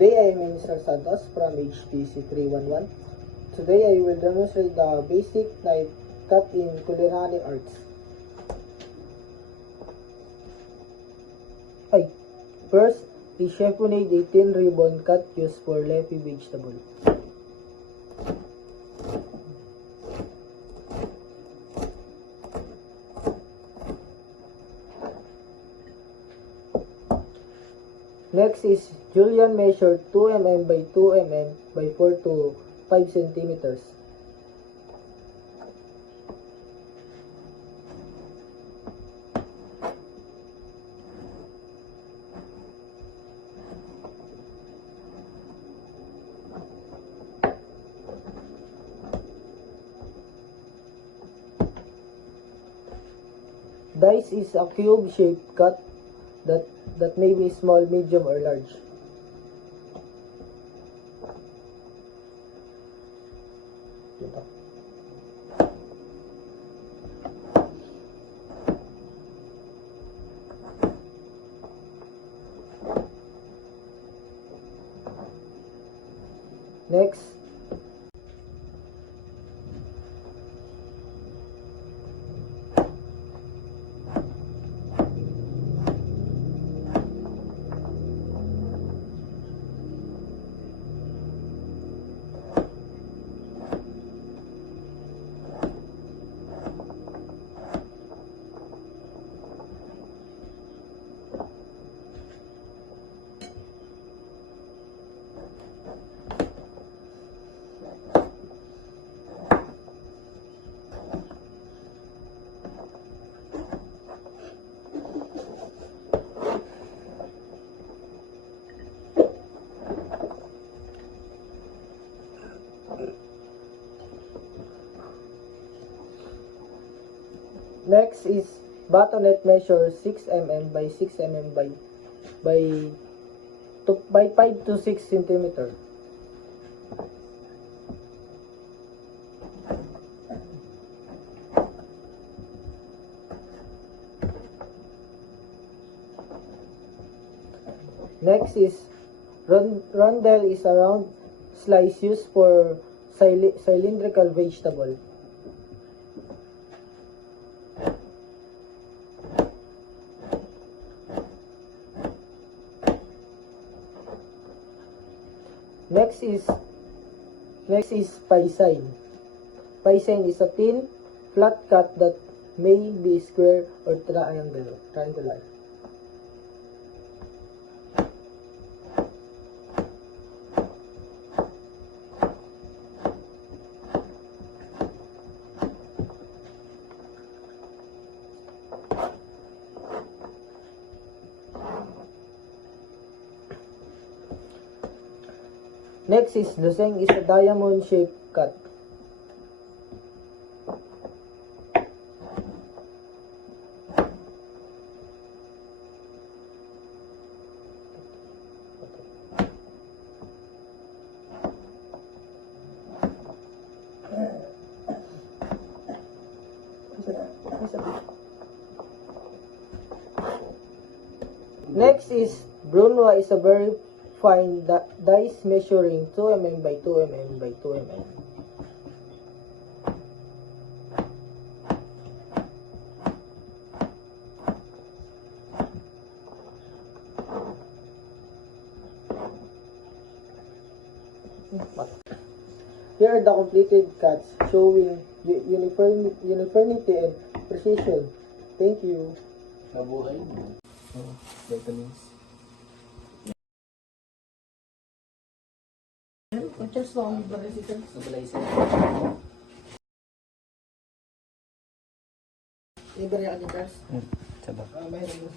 Today I am Mr. Santos from HPC 311. Today I will demonstrate the basic knife cut in culinary arts. First, the chef will need a thin ribbon cut used for leafy vegetable. Next is julienne measure 2 mm by 2 mm by 4 to 5 centimeters. Dice is a cube shaped cut that may be small, medium, or large. Dito. Next, Next is bayonet measure 6 mm by 6 mm by 5 to 6 centimeter. Next is rondelle is a round slice used for cylindrical vegetable. Next is paisine. Paisine is a thin, flat cut that may be square or triangular. Next is luseng is a diamond shaped cut. Next is brunoise is a very fine dice measuring 2 mm by 2 mm by 2 mm. Here are the completed cuts showing uniformity and precision. Thank you. Mabuhay mo. Vitamins. Just long bicycle. Stabilizer. Libre ako dyan, guys. Sabak. Mayroon mo.